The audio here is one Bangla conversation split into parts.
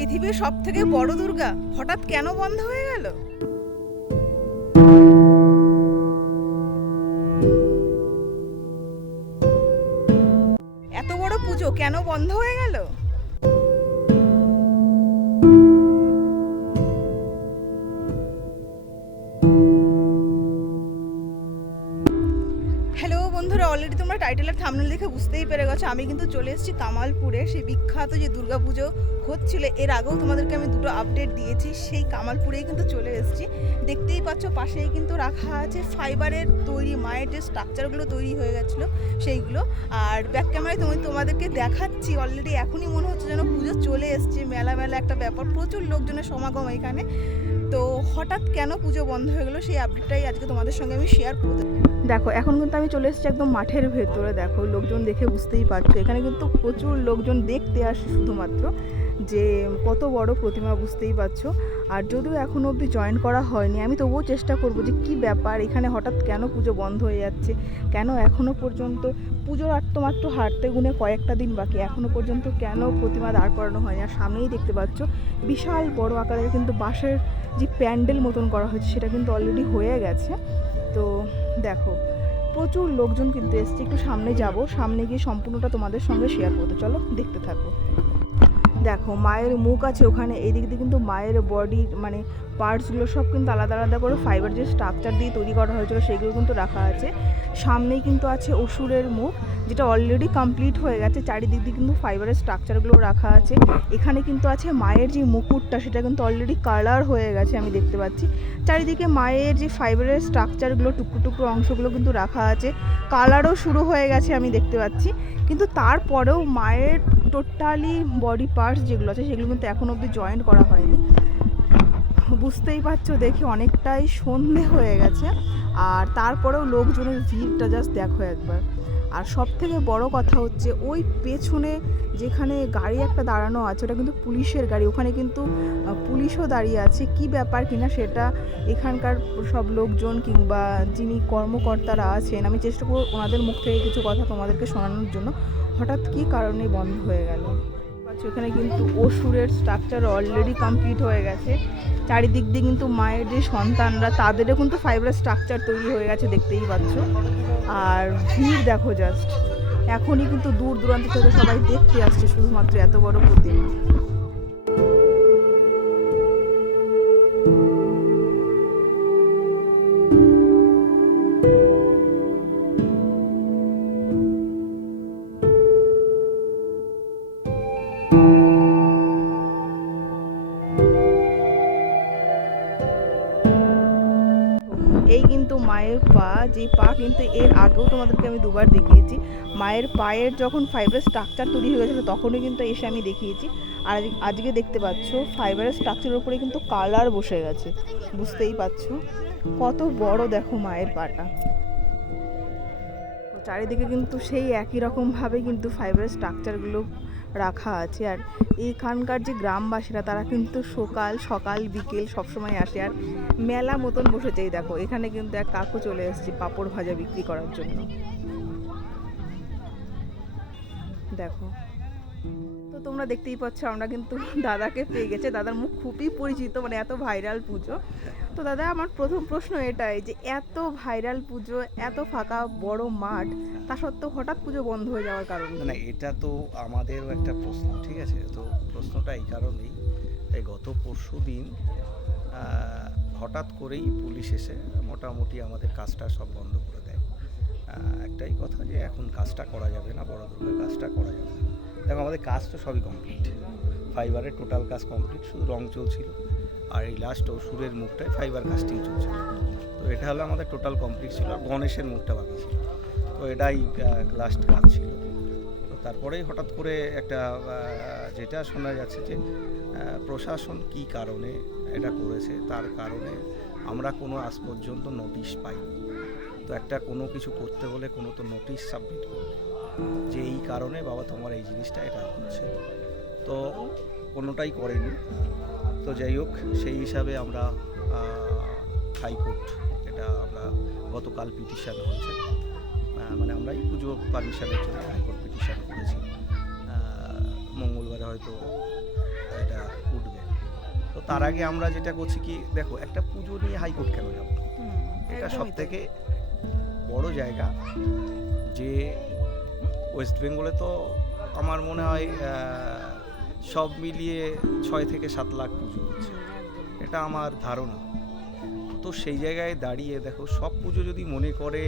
পৃথিবীর সবথেকে বড় দুর্গা হঠাৎ কেন বন্ধ হয়ে গেল? এত বড় পুজো কেন বন্ধ হয়ে গেল? হ্যালো বন্ধুরা, অলরেডি তোমরা টাইটেলের থাম্বনেল দেখে বুঝতেই পেরে গেছো আমি কিন্তু চলে এসেছি কামালপুরে। সেই বিখ্যাত যে দুর্গাপুজো হচ্ছিল, এর আগেও তোমাদেরকে আমি দুটো আপডেট দিয়েছি। সেই কামালপুরেই কিন্তু চলে এসেছি। দেখতেই পাচ্ছ পাশেই কিন্তু রাখা আছে ফাইবারের তৈরি মায়ের যে স্ট্রাকচারগুলো তৈরি হয়ে গেছিলো সেইগুলো। আর ব্যাক ক্যামেরায় তোমাদেরকে দেখাচ্ছি। অলরেডি এখনই মনে হচ্ছে যেন পুজো চলে এসছে, মেলা মেলা একটা ব্যাপার, প্রচুর লোকজনের সমাগম এখানে। তো হঠাৎ কেন পুজো বন্ধ হয়ে গেলো সেই আপডেটটাই আজকে তোমাদের সঙ্গে আমি শেয়ার করতে। দেখো এখন কিন্তু আমি চলে এসেছি একদম মাঠের ভেতরে। দেখো লোকজন দেখে বুঝতেই পারছো এখানে কিন্তু প্রচুর লোকজন দেখতে আসে শুধুমাত্র যে কত বড় প্রতিমা, বুঝতেই পারছো। আর যদিও এখনও অবধি জয়েন করা হয়নি, আমি তবুও চেষ্টা করব যে কী ব্যাপার এখানে হঠাৎ কেন পুজো বন্ধ হয়ে যাচ্ছে, কেন এখনও পর্যন্ত পুজোর আর তো মাত্র হাঁটতে গুনে কয়েকটা দিন বাকি, এখনও পর্যন্ত কেন প্রতিমা দাঁড় করানো হয়নি। আর সামনেই দেখতে পাচ্ছ বিশাল বড় আকারের কিন্তু বাঁশের যে প্যান্ডেল মতন করা হয়েছে সেটা কিন্তু অলরেডি হয়ে গেছে। তো দেখো প্রচুর লোকজন কিন্তু এসছে। একটু সামনে যাব, সামনে গিয়ে সম্পূর্ণটা তোমাদের সঙ্গে শেয়ার করতে, চলো দেখতে থাকো। দেখো মায়ের মুখ আছে ওখানে, এই দিক দিয়ে কিন্তু মায়ের বডি মানে পার্টসগুলো সব কিন্তু আলাদা আলাদা করে ফাইবার যে স্ট্রাকচার দিয়ে তৈরি করা হয়েছিল সেইগুলো কিন্তু রাখা আছে। সামনেই কিন্তু আছে অসুরের মুখ, যেটা অলরেডি কমপ্লিট হয়ে গেছে। চারিদিক দিয়ে কিন্তু ফাইবারের স্ট্রাকচারগুলো রাখা আছে। এখানে কিন্তু আছে মায়ের যে মুকুটটা, সেটা কিন্তু অলরেডি কালার হয়ে গেছে আমি দেখতে পাচ্ছি। চারিদিকে মায়ের যে ফাইবারের স্ট্রাকচারগুলো টুকরো টুকরো অংশগুলো কিন্তু রাখা আছে, কালারও শুরু হয়ে গেছে আমি দেখতে পাচ্ছি। কিন্তু তারপরেও মায়ের টোটালি বডি পার্টস যেগুলো আছে সেগুলো কিন্তু এখনও অবধি জয়েন্ট করা হয়নি। বুঝতেই পারছো দেখে অনেকটাই সন্ধে হয়ে গেছে। আর তারপরেও লোকজনের ভিড়টা জাস্ট দেখো একবার। আর সব থেকে বড় কথা হচ্ছে ওই পেছনে যেখানে গাড়ি একটা দাঁড়ানো আছে ওটা কিন্তু পুলিশের গাড়ি, ওখানে কিন্তু পুলিশও দাঁড়িয়ে আছে। কি ব্যাপার কিনা সেটা এখানকার সব লোকজন কিংবা যিনি কর্মকর্তারা আছেন, আমি চেষ্টা করব ওনাদের মুখ থেকে কিছু কথা তোমাদেরকে শোনানোর জন্য। হঠাৎ কী কারণে বন্ধ হয়ে গেল? এখানে কিন্তু অসুরের স্ট্রাকচার অলরেডি কমপ্লিট হয়ে গেছে। চারিদিক দিয়ে কিন্তু মায়ের যে সন্তানরা তাদেরও কিন্তু ফাইবারের স্ট্রাকচার তৈরি হয়ে গেছে, দেখতেই পাচ্ছ। আর ভিড় দেখো জাস্ট, এখনই কিন্তু দূর দূরান্ত থেকে সবাই দেখতে আসছে শুধুমাত্র এত বড় প্রতিমা। এই কিন্তু মায়ের পা, যে পা কিন্তু এর আগেও তোমাদেরকে আমি দুবার দেখিয়েছি। মায়ের পায়ের যখন ফাইবারের স্ট্রাকচার তৈরি হয়ে গেছিলো তখনই কিন্তু এসে আমি দেখিয়েছি। আর আজকে দেখতে পাচ্ছ ফাইবারের স্ট্রাকচারের উপরে কিন্তু কালার বসে গেছে, বুঝতেই পারছো কত বড় দেখো মায়ের পাটা। চারিদিকে কিন্তু সেই একই রকমভাবে কিন্তু ফাইবারের স্ট্রাকচারগুলো রাখা আছে। আর এইখানকার যে গ্রামবাসীরা তারা কিন্তু সকাল বিকেল সবসময় আসে। আর মেলা মতন বসেছে। এই দেখো এখানে কিন্তু এক কাকু চলে এসেছে পাঁপড় ভাজা বিক্রি করার জন্য। দেখো তো তোমরা দেখতেই পাচ্ছ আমরা কিন্তু দাদাকে পেয়ে গেছে। দাদার মুখ খুবই পরিচিত, মানে এত ভাইরাল পুজো। তো দাদা আমার প্রথম প্রশ্ন এটাই যে এত ভাইরাল পুজো, এত ফাঁকা বড় মাঠ, তা সত্ত্বেও হঠাৎ পুজো বন্ধ হয়ে যাওয়ার কারণ? না এটা তো আমাদেরও একটা প্রশ্ন, ঠিক আছে। তো প্রশ্নটা এই কারণেই, এই গত পরশু দিন হঠাৎ করেই পুলিশ এসে মোটামুটি আমাদের কাজটা সব বন্ধ করে দেয়। একটাই কথা যে এখন কাজটা করা যাবে না, বড় দুর্গের কাজটা করা যাবে না। দেখো আমাদের কাজ তো সবই কমপ্লিট, ফাইবারের টোটাল কাজ কমপ্লিট, শুধু রং চলছিল। আর এই লাস্ট অসুরের মুখটায় ফাইবার কাস্টিং চলছিল। তো এটা হলো আমাদের টোটাল কমপ্লিট ছিল। আর গণেশের মুখটা বাকি ছিল। তো এটাই লাস্ট কাজ ছিল। তো তারপরেই হঠাৎ করে একটা যেটা শোনা যাচ্ছে যে প্রশাসন কী কারণে এটা করেছে, তার কারণে আমরা কোনো আজ পর্যন্ত নোটিশ পাইনি। তো একটা কোনো কিছু করতে হলে কোনো তো নোটিশ সাবমিট করবে যে এই কারণে বাবা তোমার এই জিনিসটা এটা হচ্ছে, তো কোনোটাই করেনি। তো যাই হোক, সেই হিসাবে আমরা হাইকোর্ট, এটা আমরা গতকাল পিটিশন হচ্ছে, মানে আমরা এই পুজো পারমিশনের জন্য হাইকোর্ট পিটিশন করেছি। মঙ্গলবারে হয়তো এটা তার আগে আমরা যেটা করছি কি, দেখো একটা পুজো নিয়ে হাইকোর্ট কেন যাবো? এটা সব একদমই তাই। থেকে বড় জায়গা, যে ওয়েস্ট বেঙ্গলে তো আমার মনে হয় সব মিলিয়ে 6 থেকে 7 লাখ পুজো হচ্ছে, এটা আমার ধারণা। তো সেই জায়গায় দাঁড়িয়ে দেখো, সব পুজো যদি মনে করে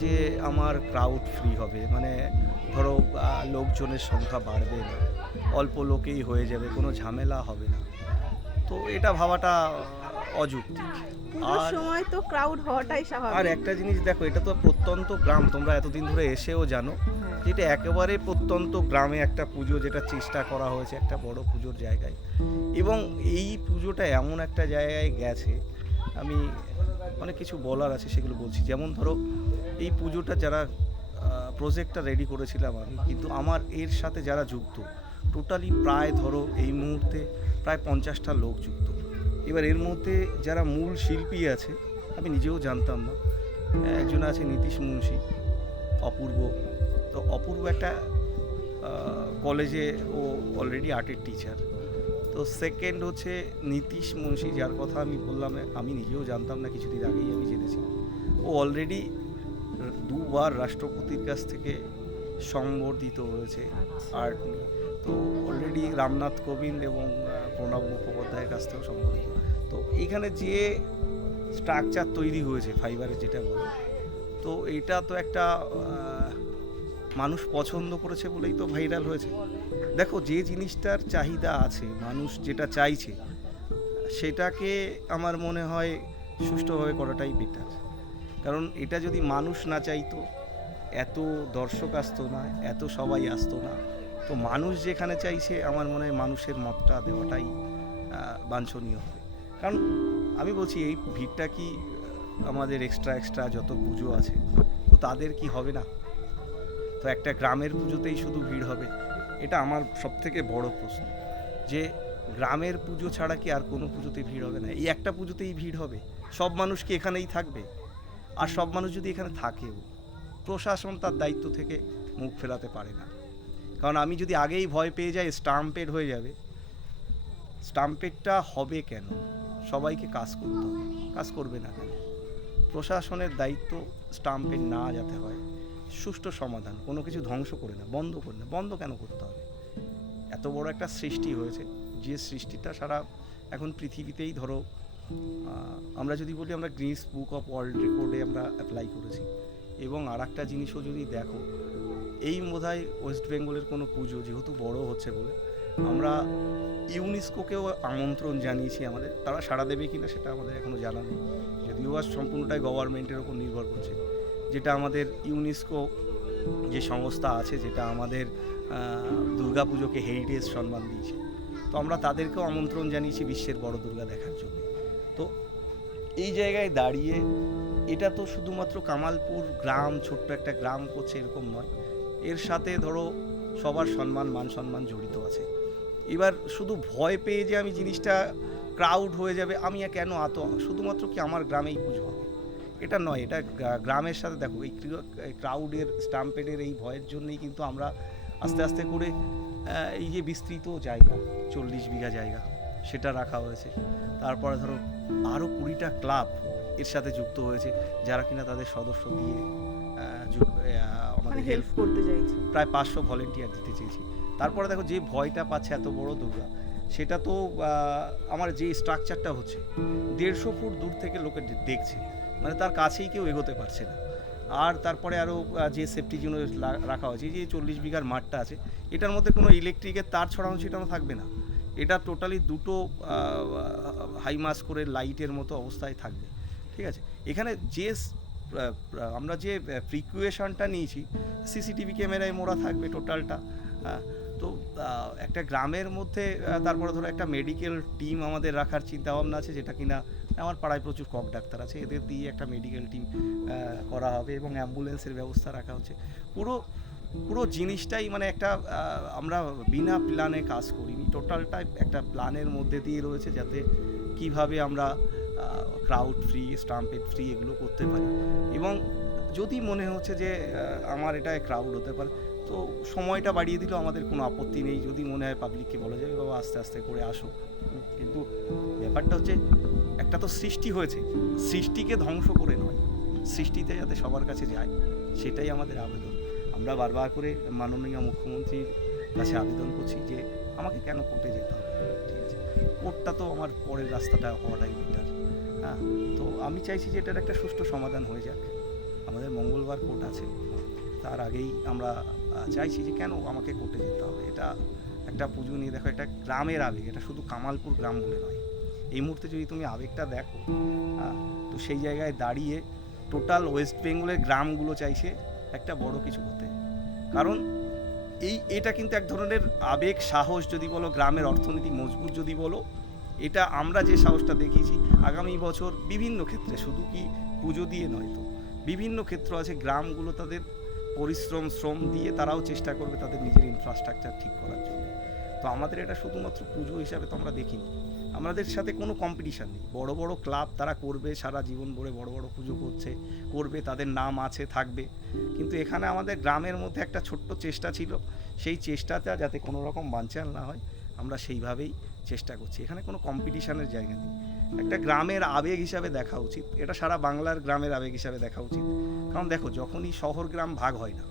যে আমার ক্রাউড ফ্রি হবে, মানে ধরো লোকজনের সংখ্যা বাড়বে না, অল্প লোকেই হয়ে যাবে, কোনো ঝামেলা হবে না, তো এটা ভাবাটা অযৌক্তিক। পুজোর আর সময় তো ক্রাউড হওয়াটাই আর স্বাভাবিক। একটা জিনিস দেখো, এটা তো প্রত্যন্ত গ্রাম, তোমরা এতদিন ধরে এসেও জানো, হ্যাঁ। যেটা একেবারে প্রত্যন্ত গ্রামে একটা পুজো, যেটা চেষ্টা করা হয়েছে একটা বড় পুজোর জায়গায়, এবং এই পুজোটা এমন একটা জায়গায় গেছে, আমি অনেক কিছু বলার আছে, সেগুলো বলছি। যেমন ধরো, এই পুজোটা যারা প্রজেক্টটা রেডি করেছিলাম আমি, কিন্তু আমার এর সাথে যারা যুক্ত টোটালি প্রায় ধরো এই মুহূর্তে প্রায় 50টা লোক যুক্ত। এবার এর মধ্যে যারা মূল শিল্পী আছে, আমি নিজেও জানতাম না, একজন আছে নীতিশ মুন্সি, অপূর্ব। তো অপূর্ব একটা কলেজে ও অলরেডি আর্টের টিচার। তো সেকেন্ড হচ্ছে নীতিশ মুন্সি, যার কথা আমি বললাম, আমি নিজেও জানতাম না, কিছুদিন আগেই আমি জেনেছি। ও অলরেডি 2 বার রাষ্ট্রপতির কাছ থেকে সম্বর্ধিত হয়েছে আর্ট নিয়ে। তো অলরেডি রামনাথ কোবিন্দ এবং প্রণব মুখোপাধ্যায়ের কাছ থেকেও সম্বর্ধিত। তো এইখানে যে স্ট্রাকচার তৈরি হয়েছে ফাইবারের, যেটা বলো, তো এইটা তো একটা মানুষ পছন্দ করেছে বলেই তো ভাইরাল হয়েছে। দেখো, যে জিনিসটার চাহিদা আছে, মানুষ যেটা চাইছে, সেটাকে আমার মনে হয় সুষ্ঠুভাবে করাটাই বেটার। কারণ এটা যদি মানুষ না চাইতো, এত দর্শক আসতো না, এত সবাই আসতো না। তো মানুষ যেখানে চাইছে, আমার মনে হয় মানুষের মতটা দেওয়াটাই বাঞ্ছনীয় হবে। কারণ আমি বলছি, এই ভিড়টা কি আমাদের এক্সট্রা যত পুজো আছে, তো তাদের কি হবে না? তো একটা গ্রামের পুজোতেই শুধু ভিড় হবে? এটা আমার সবথেকে বড় প্রশ্ন, যে গ্রামের পুজো ছাড়া কি আর কোনো পুজোতে ভিড় হবে না? এই একটা পুজোতেই ভিড় হবে? সব মানুষ কি এখানেই থাকবে? আর সব মানুষ যদি এখানে থাকেও, প্রশাসন তার দায়িত্ব থেকে মুখ ফেরাতে পারে না। কারণ আমি যদি আগেই ভয় পেয়ে যাই স্টাম্পেড হয়ে যাবে, স্টাম্পেডটা হবে কেন? সবাইকে কাজ করতে হবে, কাজ করবে না কেন? প্রশাসনের দায়িত্ব স্টাম্পেড না যাতে হয়, সুষ্ঠু সমাধান, কোনো কিছু ধ্বংস করে না, বন্ধ করে না। বন্ধ কেন করতে হবে? এত বড় একটা সৃষ্টি হয়েছে, যে সৃষ্টিটা সারা এখন পৃথিবীতেই, ধরো আমরা যদি বলি, আমরা গ্রিনিস বুক অফ ওয়ার্ল্ড রেকর্ডে আমরা অ্যাপ্লাই করেছি। এবং আর একটা জিনিসও যদি দেখো, এই বোধহয় ওয়েস্ট বেঙ্গলের কোনো পুজো যেহেতু বড় হচ্ছে বলে, আমরা ইউনেস্কোকেও আমন্ত্রণ জানিয়েছি আমাদের। তারা সাড়া দেবে কি না সেটা আমাদের এখনও জানা নেই, যদিও আর সম্পূর্ণটাই গভর্নমেন্টের ওপর নির্ভর করছে। যেটা আমাদের ইউনেস্কো যে সংস্থা আছে, যেটা আমাদের দুর্গা পুজোকে হেরিটেজ সম্মান দিয়েছে, তো আমরা তাদেরকেও আমন্ত্রণ জানিয়েছি বিশ্বের বড় দুর্গা দেখার জন্য। তো এই জায়গায় দাঁড়িয়ে, এটা তো শুধুমাত্র কামালপুর গ্রাম, ছোট্ট একটা গ্রাম করছে এরকম নয়, এর সাথে ধরো সবার সম্মান, মান সম্মান জড়িত আছে। এবার শুধু ভয় পেয়ে যে আমি জিনিসটা ক্রাউড হয়ে যাবে, আমি কেন শুধুমাত্র কি আমার গ্রামেই পুজো হবে, এটা নয়। এটা গ্রামের সাথে, দেখো, এই ক্রাউডের, স্টাম্পেডের এই ভয়ের জন্যই কিন্তু আমরা আস্তে আস্তে করে এই যে বিস্তৃত জায়গা, 40 বিঘা জায়গা, সেটা রাখা হয়েছে। তারপরে ধরো আরও 20টা ক্লাব এর সাথে যুক্ত হয়েছে, যারা কিনা তাদের সদস্য দিয়ে আমাদের হেল্প করতে চাইছি। প্রায় 500 ভলেন্টিয়ার দিতে চেয়েছি। তারপরে দেখো, যে ভয়টা পাচ্ছে এত বড় দুর্গা, সেটা তো আমার যে স্ট্রাকচারটা হচ্ছে, 150 ফুট দূর থেকে লোকে দেখছে, মানে তার কাছেই কেউ এগোতে পারছে না। আর তারপরে আরও যে সেফটি জন্য রাখা হয়েছে, যে 40 বিঘার মাঠটা আছে, এটার মধ্যে কোনো ইলেকট্রিকের তার ছড়ানো ছিটানো থাকবে না। এটা টোটালি দুটো হাইমাস করে লাইটের মতো অবস্থায় থাকবে, ঠিক আছে? এখানে যে আমরা যে প্রিকুয়েশনটা নিয়েছি, সিসিটিভি ক্যামেরায় মোড়া থাকবে টোটালটা। তো একটা গ্রামের মধ্যে তারপরে ধরো একটা মেডিকেল টিম আমাদের রাখার চিন্তা ভাবনা আছে, যেটা কিনা আমার পাড়ায় প্রচুর কক ডাক্তার আছে, এদের দিয়ে একটা মেডিকেল টিম করা হবে, এবং অ্যাম্বুলেন্সের ব্যবস্থা রাখা হচ্ছে। পুরো জিনিসটাই মানে একটা আমরা বিনা প্ল্যানে কাজ করিনি, টোটালটাই একটা প্ল্যানের মধ্যে দিয়ে রয়েছে, যাতে কিভাবে আমরা ক্রাউড ফ্রি, স্টাম্পেড ফ্রি এগুলো করতে পারি। এবং যদি মনে হচ্ছে যে আমার এটা ক্রাউড হতে পারে, তো সময়টা বাড়িয়ে দিলেও আমাদের কোনো আপত্তি নেই, যদি মনে হয় পাবলিককে বলা যাবে বাবা আস্তে আস্তে করে আসো। কিন্তু ব্যাপারটা হচ্ছে একটা তো সৃষ্টি হয়েছে, সৃষ্টিকে ধ্বংস করে নয়, সৃষ্টিতে যাতে সবার কাছে যায় সেটাই আমাদের আবেদন। আমরা বারবার করে মাননীয় মুখ্যমন্ত্রীর কাছে আবেদন করছি যে আমাকে কেন কোর্টে যেতে হবে, ঠিক আছে, কোর্টটা তো আমার পরের রাস্তাটা হওয়াটাই বেটার। হ্যাঁ, তো আমি চাইছি যে এটার একটা সুষ্ঠু সমাধান হয়ে যাক। আমাদের মঙ্গলবার কোর্ট আছে, তার আগেই আমরা চাইছি যে কেন আমাকে কোর্টে যেতে হবে। এটা একটা পুজো নিয়ে দেখো, এটা গ্রামের আবেগ, এটা শুধু কামালপুর গ্রাম বলে নয়। এই মুহূর্তে যদি তুমি আবেগটা দেখো, তো সেই জায়গায় দাঁড়িয়ে টোটাল ওয়েস্ট বেঙ্গলের গ্রামগুলো চাইছে একটা বড় কিছু করতে। কারণ এটা কিন্তু এক ধরনের আবেগ, সাহস যদি বলো, গ্রামের অর্থনীতি মজবুত যদি বলো, এটা আমরা যে সাহসটা দেখিয়েছি আগামী বছর বিভিন্ন ক্ষেত্রে, শুধু কি পুজো দিয়ে নয়, তো বিভিন্ন ক্ষেত্র আছে, গ্রামগুলো তাদের শ্রম দিয়ে তারাও চেষ্টা করবে তাদের নিজের ইনফ্রাস্ট্রাকচার ঠিক করার জন্য। তো আমাদের এটা শুধুমাত্র পুজো হিসাবে তো আমরা দেখিনি, আমাদের সাথে কোনো কম্পিটিশান নেই। বড় বড় ক্লাব তারা করবে, সারা জীবন ভরে বড় বড় পুজো করবে, তাদের নাম আছে, থাকবে। কিন্তু এখানে আমাদের গ্রামের মধ্যে একটা ছোট্ট চেষ্টা ছিল, সেই চেষ্টাটা যাতে কোনো রকম বানচাল না হয় আমরা সেইভাবেই চেষ্টা করছি। এখানে কোনো কম্পিটিশানের জায়গা নেই, একটা গ্রামের আবেগ হিসাবে দেখা উচিত, এটা সারা বাংলার গ্রামের আবেগ হিসাবে দেখা উচিত। কারণ দেখো, যখনই শহর গ্রাম ভাগ হয় না,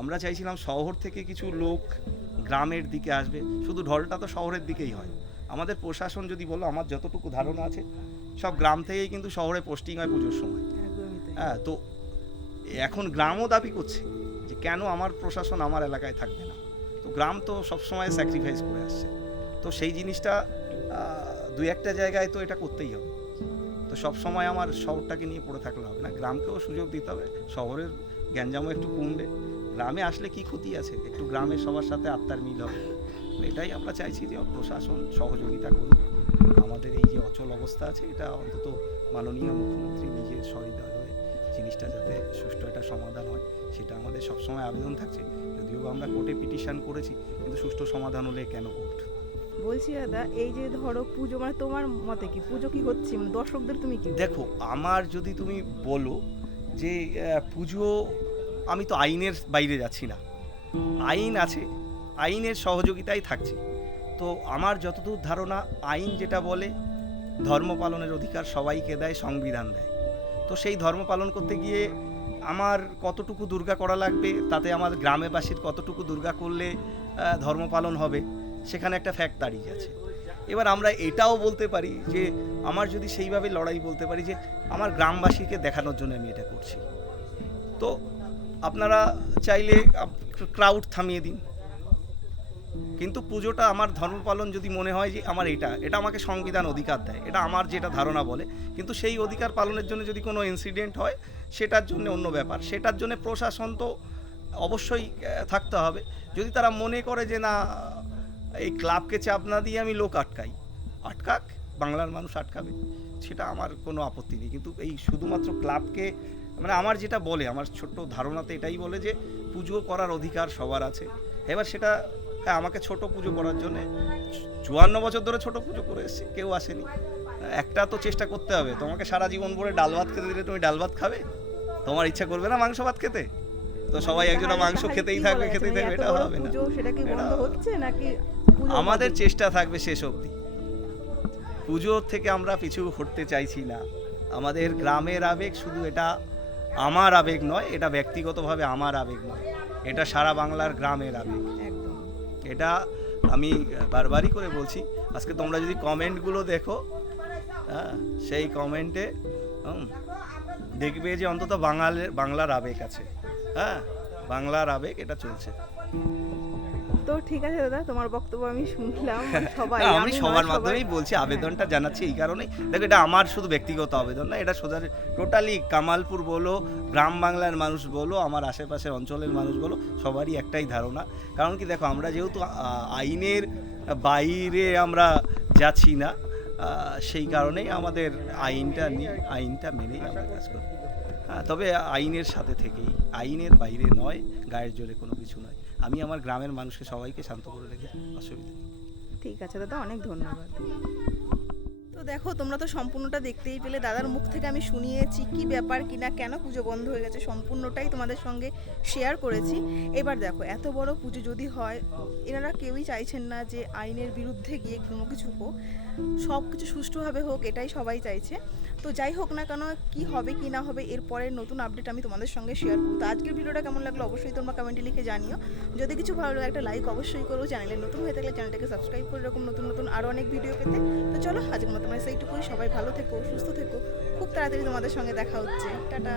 আমরা চাইছিলাম শহর থেকে কিছু লোক গ্রামের দিকে আসবে, শুধু ঢলটা তো শহরের দিকেই হয়। আমাদের প্রশাসন যদি বলো, আমার যতটুকু ধারণা আছে সব গ্রাম থেকেই কিন্তু শহরে পোস্টিং হয় পুজোর সময়। হ্যাঁ, তো এখন গ্রামও দাবি করছে যে কেন আমার প্রশাসন আমার এলাকায় থাকবে না। তো গ্রাম তো সবসময় স্যাক্রিফাইস করে আসছে, তো সেই জিনিসটা দুই একটা জায়গায় তো এটা করতেই হবে। তো সব সময় আমার শহরটাকে নিয়ে পড়ে থাকলে হবে না, গ্রামকেও সুযোগ দিতে হবে। শহরের গ্যাঞ্জামও একটু কমবে, গ্রামে আসলে কি ক্ষতি আছে, একটু গ্রামের সবার সাথে আত্মার মিল হবে। এটাই আমরা চাইছি যে প্রশাসন সহযোগিতা করুক। আমাদের এই যে অচল অবস্থা আছে, এটা অন্তত মাননীয় মুখ্যমন্ত্রী নিজের সহৃদয় হয়ে জিনিসটা যাতে সুষ্ঠু একটা সমাধান হয়, সেটা আমাদের সবসময় আবেদন থাকছে। যদিও আমরা কোর্টে পিটিশন করেছি, কিন্তু সুষ্ঠু সমাধান হলে কেন কোর্ট। বলছি দাদা, এই যে ধরো পুজো, মানে তোমার মতে কি পুজো কি হচ্ছে, মানে দর্শকদের তুমি কি দেখো, আমার যদি তুমি বলো যে পুজো, আমি তো আইনের বাইরে যাচ্ছি না, আইন আছে, আইনের সহযোগিতায় থাকছি। তো আমার যতদূর ধারণা, আইন যেটা বলে ধর্ম পালনের অধিকার সবাইকে দেয়, সংবিধান দেয়। তো সেই ধর্ম পালন করতে গিয়ে আমার কতটুকু দুর্গা করা লাগবে, তাতে আমার গ্রামেবাসীর কতটুকু দুর্গা করলে ধর্ম পালন হবে, সেখানে একটা ফ্যাক্ট দাঁড়িয়ে আছে। এবার আমরা এটাও বলতে পারি যে আমার যদি সেইভাবে লড়াই বলতে পারি যে আমার গ্রামবাসীকে দেখানোর জন্য আমি এটা করছি। তো আপনারা চাইলে ক্রাউড থামিয়ে দিন, কিন্তু পুজোটা আমার ধর্ম পালন যদি মনে হয় যে আমার এটা আমাকে সংবিধান অধিকার দেয়, এটা আমার যেটা ধারণা বলে, কিন্তু সেই অধিকার পালনের জন্য যদি কোনো ইনসিডেন্ট হয় সেটার জন্য অন্য ব্যাপার, সেটার জন্য প্রশাসন তো অবশ্যই থাকতে হবে। যদি তারা মনে করে যে না, এই ক্লাবকে চাপ না দিয়ে আমি লোক আটকাক, বাংলার মানুষ আটকাবে, সেটা আমার কোনো আপত্তি নেই। কিন্তু এই শুধুমাত্র ক্লাবকে, মানে আমার যেটা বলে, আমার ছোট্ট ধারণাতে এটাই বলে যে পুজো করার অধিকার সবার আছে। এবার সেটা, হ্যাঁ, আমাকে ছোট পুজো করার জন্যে 54 বছর ধরে ছোট পুজো করে এসেছি, কেউ আসেনি। একটা তো চেষ্টা করতে হবে। তোমাকে সারা জীবন ভরে ডাল ভাত খেতে দিলে তুমি ডাল ভাত খাবে? তোমার ইচ্ছা করবে না মাংস ভাত খেতে? তো সবাই একজনা মাংস খেতেই থাকবে, এটা হবে না। সেটা কি বন্ধ হচ্ছে নাকি? আমাদের চেষ্টা থাকবে শেষ অবধি। পুজোর থেকে আমরা পিছু হটতে চাইছি না। আমাদের গ্রামের আবেগ শুধু এটা আমার আবেগ নয়, এটা ব্যক্তিগতভাবে আমার আবেগ নয়, এটা সারা বাংলার গ্রামের আবেগ। এটা আমি বারবারই করে বলছি। আজকে তোমরা যদি কমেন্টগুলো দেখো, হ্যাঁ, সেই কমেন্টে দেখবে যে অন্তত বাংলার আবেগ আছে। হ্যাঁ, বাংলার আবেগ, এটা চলছে। তো ঠিক আছে দাদা, তোমার বক্তব্য আমি শুনলাম। সবাই, আমি সবার মাধ্যমেই বলছি, আবেদনটা জানাচ্ছি এই কারণেই। দেখো, এটা আমার শুধু ব্যক্তিগত আবেদন না, এটা সোজা টোটালি কামালপুর বলো, গ্রাম বাংলার মানুষ বলো, আমার আশেপাশের অঞ্চলের মানুষ বলো, সবারই একটাই ধারণা। কারণ কি দেখো, আমরা যেহেতু আইনের বাইরে আমরা যাচ্ছি না, সেই কারণেই আমাদের আইনটা মেনেই আমরা কাজ করি। তবে আইনের সাথে থেকেই, আইনের বাইরে নয়, গায়ের জোরে কোনো কিছু নয়। আমি আমার গ্রামের মানুষকে সবাইকে শান্ত করে রেখে অসুবিধা নেই। ঠিক আছে দাদা, অনেক ধন্যবাদ। তো তো দেখো তোমরা তো সম্পূর্ণটা দেখতেই পেলে, দাদার মুখ থেকে আমি শুনিয়েছি কি ব্যাপার কিনা, কেন পুজো বন্ধ হয়ে গেছে, সম্পূর্ণটাই তোমাদের সঙ্গে শেয়ার করেছি। এবার দেখো এত বড় পুজো যদি হয়, এনারা কেউই চাইছেন না যে আইনের বিরুদ্ধে গিয়ে কোনো কিছু হোক, সব কিছু সুষ্ঠুভাবে হোক, এটাই সবাই চাইছে। তো যাই হোক না কেন, কি হবে কি না হবে এরপরে নতুন আপডেট আমি তোমাদের সঙ্গে শেয়ার করবো। তো আজকের ভিডিওটা কেমন লাগলো অবশ্যই তোমরা কমেন্টে লিখে জানিও। যদি কিছু ভালো লাগে একটা লাইক অবশ্যই করো, চ্যানেলে নতুন হয়ে থাকলে চ্যানেলটাকে সাবস্ক্রাইব করে এরকম নতুন নতুন আরও অনেক ভিডিও পেতে। তো চলো আজকের মতো তোমরা সেইটুকুই, সবাই ভালো থেকো, সুস্থ থেকো, খুব তাড়াতাড়ি তোমাদের সঙ্গে দেখা হচ্ছে, টাটা।